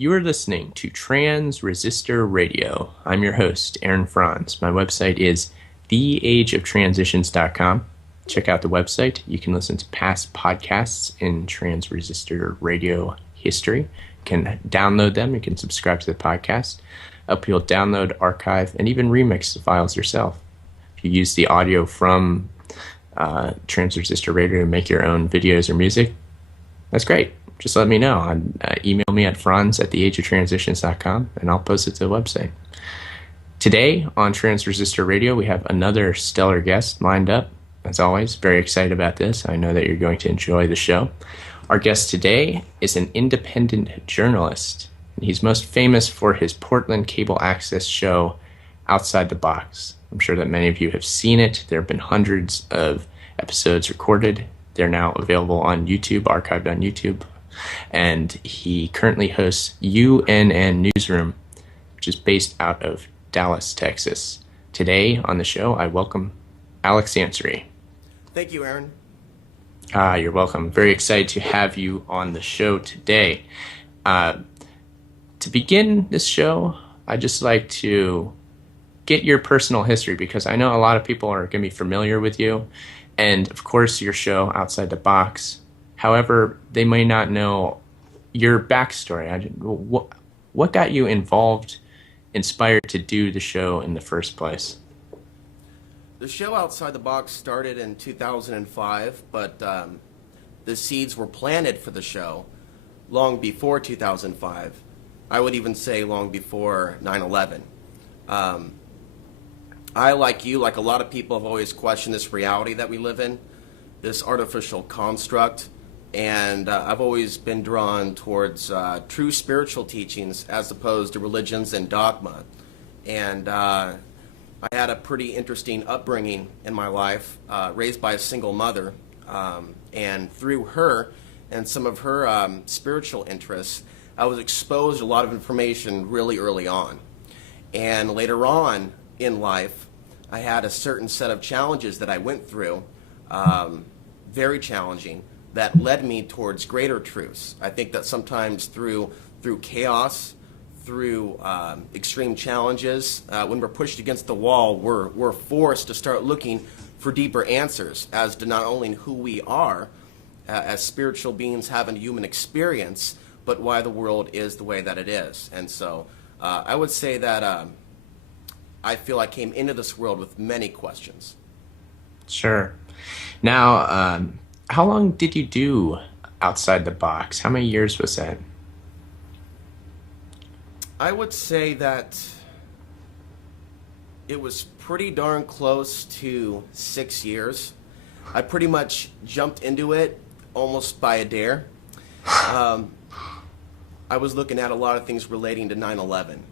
You are listening to Trans Resistor Radio. I'm your host, Aaron Franz. My website is theageoftransitions.com. Check out the website. You can listen to past podcasts in Trans Resistor Radio history. You can download them. You can subscribe to the podcast. Up you'll download, archive, and even remix the files yourself. If you use the audio from Trans Resistor Radio to make your own videos or music, that's great. Just let me know. Email me at franz@theageoftransitions.com, and I'll post it to the website. Today on Trans Resistor Radio, we have another stellar guest lined up. As always, very excited about this. I know that you're going to enjoy the show. Our guest today is an independent journalist, and he's most famous for his Portland cable access show, Outside the Box. I'm sure that many of you have seen it. There have been hundreds of episodes recorded. They're now available on YouTube, archived on YouTube. And he currently hosts UNN Newsroom, which is based out of Dallas, Texas. Today on the show, I welcome Alex Ansary. Thank you, Aaron. You're welcome. Very excited to have you on the show today. To begin this show, I'd just like to get your personal history, because I know a lot of people are going to be familiar with you. And, of course, your show, Outside the Box. However, they may not know your backstory. What got you inspired to do the show in the first place? The show Outside the Box started in 2005, but the seeds were planted for the show long before 2005. I would even say long before 9/11. I, like you, like a lot of people, have always questioned this reality that we live in, this artificial construct. And I've always been drawn towards true spiritual teachings as opposed to religions and dogma. And I had a pretty interesting upbringing in my life, raised by a single mother. And through her and some of her spiritual interests, I was exposed to a lot of information really early on. And later on in life, I had a certain set of challenges that I went through, very challenging, that led me towards greater truths. I think that sometimes through chaos, through extreme challenges, when we're pushed against the wall, we're forced to start looking for deeper answers as to not only who we are as spiritual beings having a human experience, but why the world is the way that it is. And so I would say that I feel I came into this world with many questions. Sure. Now, how long did you do Outside the Box? How many years was that? I would say that it was pretty darn close to 6 years. I pretty much jumped into it almost by a dare. I was looking at a lot of things relating to 9/11.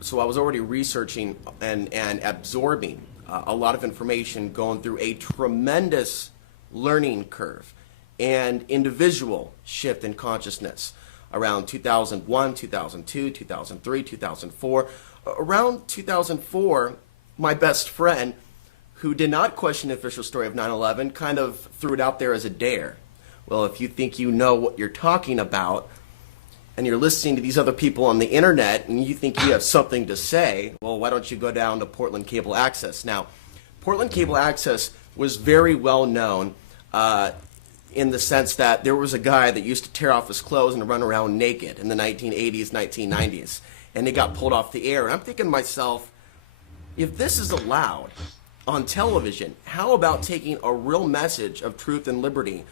So I was already researching and absorbing a lot of information, going through a tremendous learning curve and individual shift in consciousness around 2001, 2002, 2003, 2004. Around 2004, my best friend, who did not question the official story of 9/11, kind of threw it out there as a dare. Well, if you think you know what you're talking about and you're listening to these other people on the internet and you think you have something to say, well, why don't you go down to Portland Cable Access? Now, Portland Cable Access was very well known in the sense that there was a guy that used to tear off his clothes and run around naked in the 1980s, 1990s, and he got pulled off the air. And I'm thinking to myself, if this is allowed on television, how about taking a real message of truth and liberty,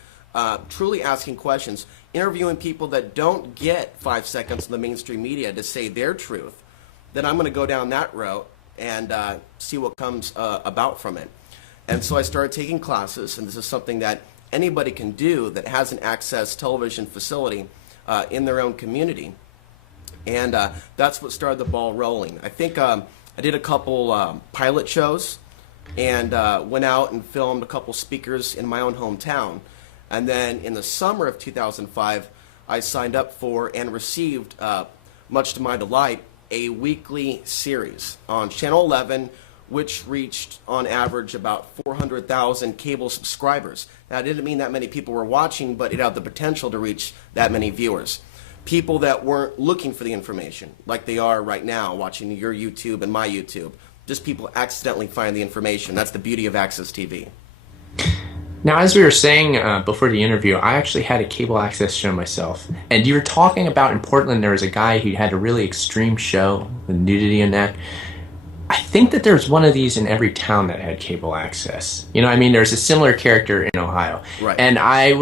truly asking questions, interviewing people that don't get 5 seconds in the mainstream media to say their truth? Then I'm going to go down that route and see what comes about from it. And so I started taking classes, and this is something that anybody can do that has an access television facility in their own community. And that's what started the ball rolling. I think I did a couple pilot shows and went out and filmed a couple speakers in my own hometown. And then in the summer of 2005, I signed up for and received, much to my delight, a weekly series on Channel 11, which reached on average about 400,000 cable subscribers. Now, it didn't mean that many people were watching, but it had the potential to reach that many viewers. people that weren't looking for the information, like they are right now watching your YouTube and my YouTube. Just people accidentally find the information. That's the beauty of Access TV. Now, as we were saying before the interview, I actually had a cable access show myself. And you were talking about in Portland, there was a guy who had a really extreme show with nudity in that. I think that there's one of these in every town that had cable access. You know, I mean, there's a similar character in Ohio. Right. And I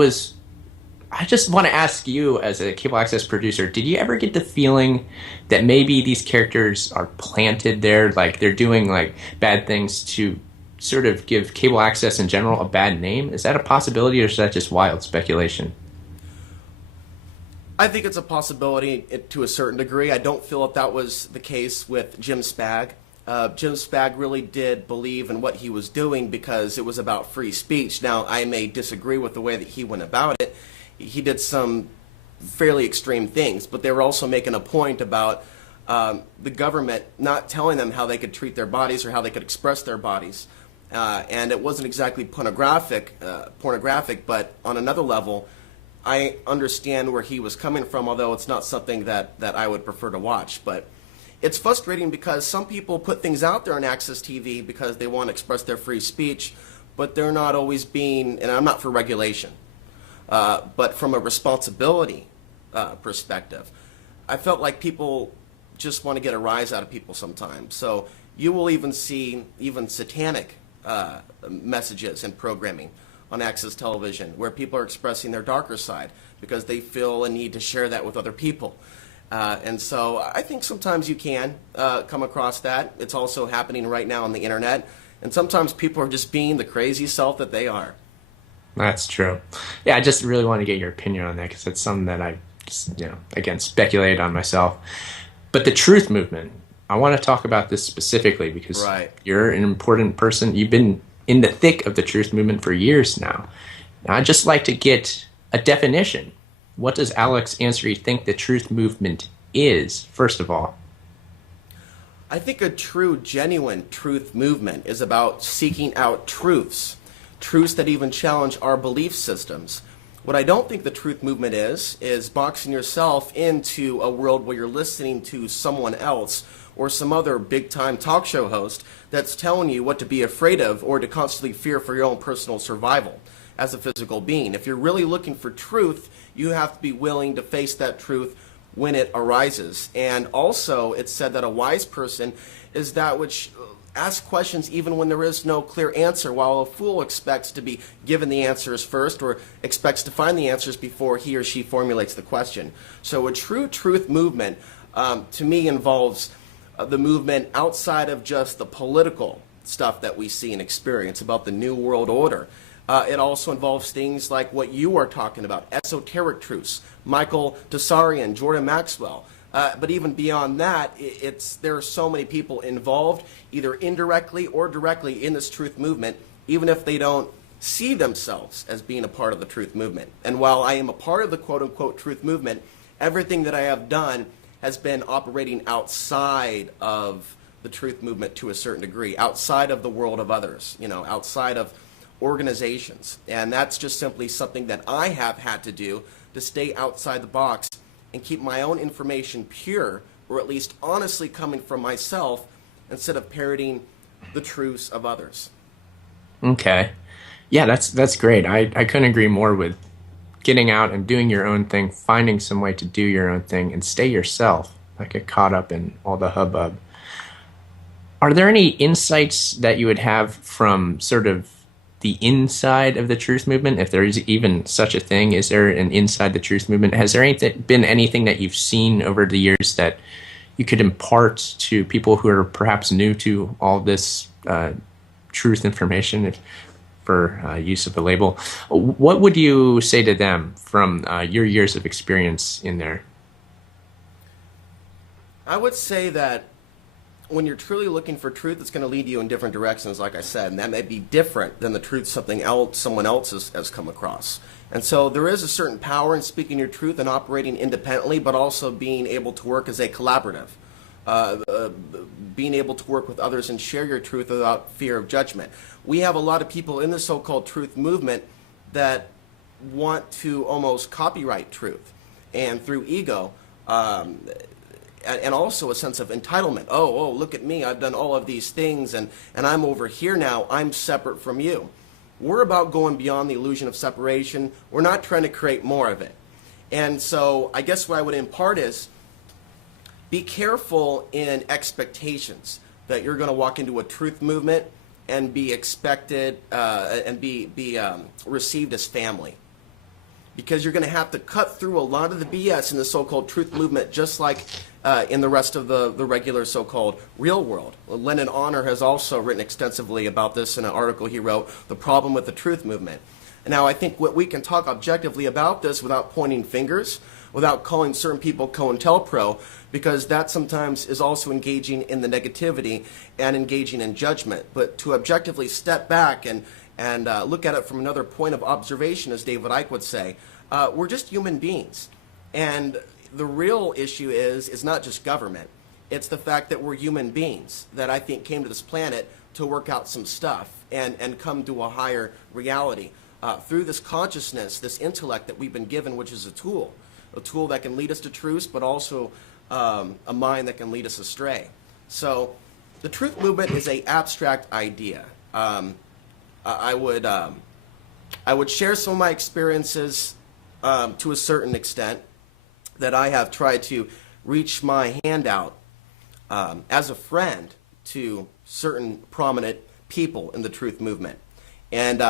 just want to ask you, as a cable access producer, did you ever get the feeling that maybe these characters are planted there, like they're doing like bad things to sort of give cable access in general a bad name? Is that a possibility, or is that just wild speculation? I think it's a possibility to a certain degree. I don't feel that was the case with Jim Spag. Jim Spag really did believe in what he was doing because it was about free speech. Now, I may disagree with the way that he went about it. He did some fairly extreme things, but they were also making a point about the government not telling them how they could treat their bodies or how they could express their bodies. And it wasn't exactly pornographic, but on another level, I understand where he was coming from, although it's not something that I would prefer to watch. But it's frustrating because some people put things out there on Access TV because they want to express their free speech, but they're not always being, and I'm not for regulation, but from a responsibility perspective, I felt like people just want to get a rise out of people sometimes. So you will even see even satanic messages and programming on Access Television where people are expressing their darker side because they feel a need to share that with other people. And so I think sometimes you can come across that. It's also happening right now on the internet. And sometimes people are just being the crazy self that they are. That's true. Yeah, I just really want to get your opinion on that because it's something that I just, again, speculate on myself. But the truth movement, I want to talk about this specifically because you're an important person. You've been in the thick of the truth movement for years now. And I'd just like to get a definition. What does Alex Ansary think the truth movement is, first of all? I think a true, genuine truth movement is about seeking out truths that even challenge our belief systems. What I don't think the truth movement is boxing yourself into a world where you're listening to someone else or some other big-time talk show host that's telling you what to be afraid of or to constantly fear for your own personal survival as a physical being. If you're really looking for truth, you have to be willing to face that truth when it arises. And also, it's said that a wise person is that which asks questions even when there is no clear answer, while a fool expects to be given the answers first or expects to find the answers before he or she formulates the question. So a true truth movement, to me, involves the movement outside of just the political stuff that we see and experience about the New World Order. It also involves things like what you are talking about, esoteric truths, Michael Tsarian, Jordan Maxwell. But even beyond that, there are so many people involved, either indirectly or directly, in this truth movement, even if they don't see themselves as being a part of the truth movement. And while I am a part of the quote-unquote truth movement, everything that I have done has been operating outside of the truth movement to a certain degree, outside of the world of others, outside of organizations. And that's just simply something that I have had to do to stay outside the box and keep my own information pure, or at least honestly coming from myself, instead of parroting the truths of others. Okay. Yeah, that's great. I couldn't agree more with getting out and doing your own thing, finding some way to do your own thing and stay yourself, not get caught up in all the hubbub. Are there any insights that you would have from sort of the inside of the truth movement, if there is even such a thing? Is there an inside the truth movement? Has there been anything that you've seen over the years that you could impart to people who are perhaps new to all this truth information, for use of the label? What would you say to them from your years of experience in there? I would say that when you're truly looking for truth, it's going to lead you in different directions, like I said, and that may be different than the truth someone else has come across. And so there is a certain power in speaking your truth and operating independently, but also being able to work as a collaborative, being able to work with others and share your truth without fear of judgment. We have a lot of people in the so-called truth movement that want to almost copyright truth. and through ego, and also a sense of entitlement. Oh, look at me, I've done all of these things, and I'm over here now, I'm separate from you. We're about going beyond the illusion of separation. We're not trying to create more of it. And so I guess what I would impart is, be careful in expectations that you're going to walk into a truth movement and be expected and be received as family. Because you're going to have to cut through a lot of the BS in the so-called truth movement, just like in the rest of the regular so-called real world. Lennon Honor has also written extensively about this in an article he wrote, The Problem with the Truth Movement. Now, I think what we can talk objectively about this without pointing fingers, without calling certain people COINTELPRO, because that sometimes is also engaging in the negativity and engaging in judgment. But to objectively step back and look at it from another point of observation, as David Icke would say, we're just human beings. And the real issue is not just government. It's the fact that we're human beings that I think came to this planet to work out some stuff and come to a higher reality. Through this consciousness, this intellect that we've been given, which is a tool that can lead us to truth, but also a mind that can lead us astray. So the truth movement is an abstract idea. I would share some of my experiences to a certain extent, that I have tried to reach my hand out as a friend to certain prominent people in the truth movement. And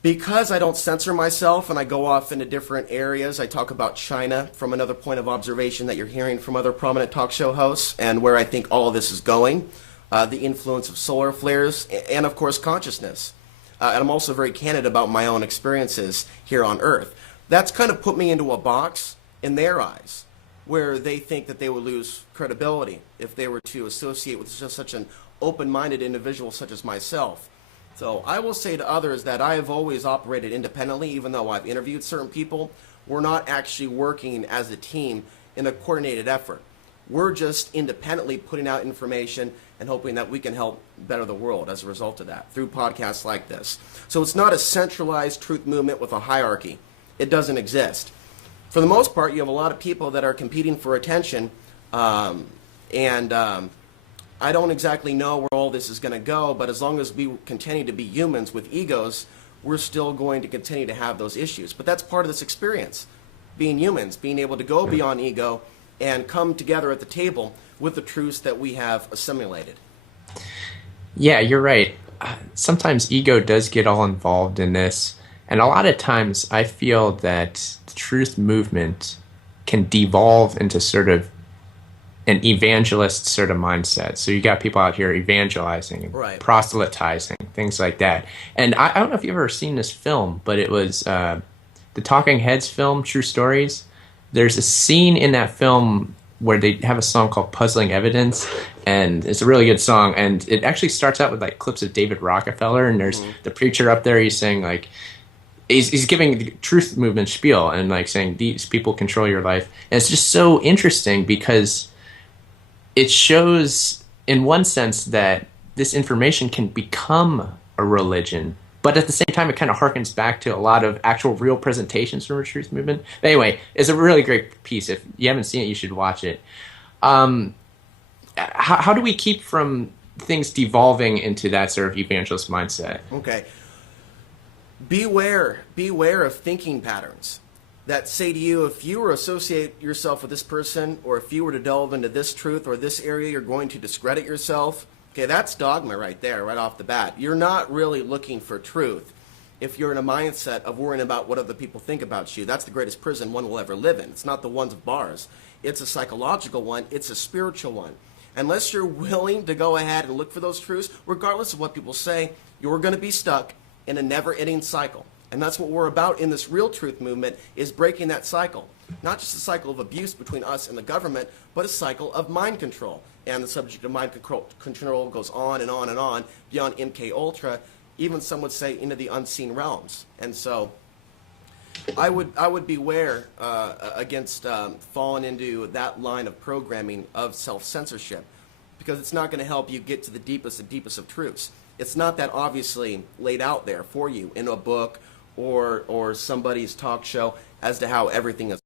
because I don't censor myself and I go off into different areas, I talk about China from another point of observation that you're hearing from other prominent talk show hosts, and where I think all of this is going, the influence of solar flares, and of course consciousness. And I'm also very candid about my own experiences here on Earth. That's kind of put me into a box in their eyes, where they think that they would lose credibility if they were to associate with just such an open-minded individual such as myself. So I will say to others that I have always operated independently, even though I've interviewed certain people. We're not actually working as a team in a coordinated effort. We're just independently putting out information and hoping that we can help better the world as a result of that through podcasts like this. So it's not a centralized truth movement with a hierarchy. It doesn't exist. For the most part, you have a lot of people that are competing for attention, I don't exactly know where all this is going to go, but as long as we continue to be humans with egos, we're still going to continue to have those issues. But that's part of this experience, being humans, being able to go beyond ego and come together at the table with the truths that we have assimilated. Yeah, you're right. Sometimes ego does get all involved in this, and a lot of times I feel that the truth movement can devolve into sort of an evangelist sort of mindset. So you got people out here evangelizing, right, proselytizing, things like that. And I don't know if you've ever seen this film, but it was the Talking Heads film, True Stories. There's a scene in that film where they have a song called Puzzling Evidence, and it's a really good song. And it actually starts out with like clips of David Rockefeller, and there's the preacher up there, he's saying like, he's giving the truth movement spiel and like saying these people control your life. And it's just so interesting because it shows, in one sense, that this information can become a religion, but at the same time, it kind of harkens back to a lot of actual real presentations from the truth movement. But anyway, it's a really great piece. If you haven't seen it, you should watch it. How do we keep from things devolving into that sort of evangelist mindset? Okay. Beware of thinking patterns that say to you, if you were to associate yourself with this person, or if you were to delve into this truth or this area, you're going to discredit yourself. Okay, that's dogma right there, right off the bat. You're not really looking for truth if you're in a mindset of worrying about what other people think about you. That's the greatest prison one will ever live in. It's not the ones of bars. It's a psychological one. It's a spiritual one. Unless you're willing to go ahead and look for those truths, regardless of what people say, you're going to be stuck in a never-ending cycle. And that's what we're about in this real truth movement, is breaking that cycle. Not just a cycle of abuse between us and the government, but a cycle of mind control. And the subject of mind control goes on and on and on, beyond MK Ultra, even some would say into the unseen realms. And so I would beware against falling into that line of programming of self-censorship, because it's not going to help you get to the deepest of truths. It's not that obviously laid out there for you in a book or somebody's talk show as to how everything is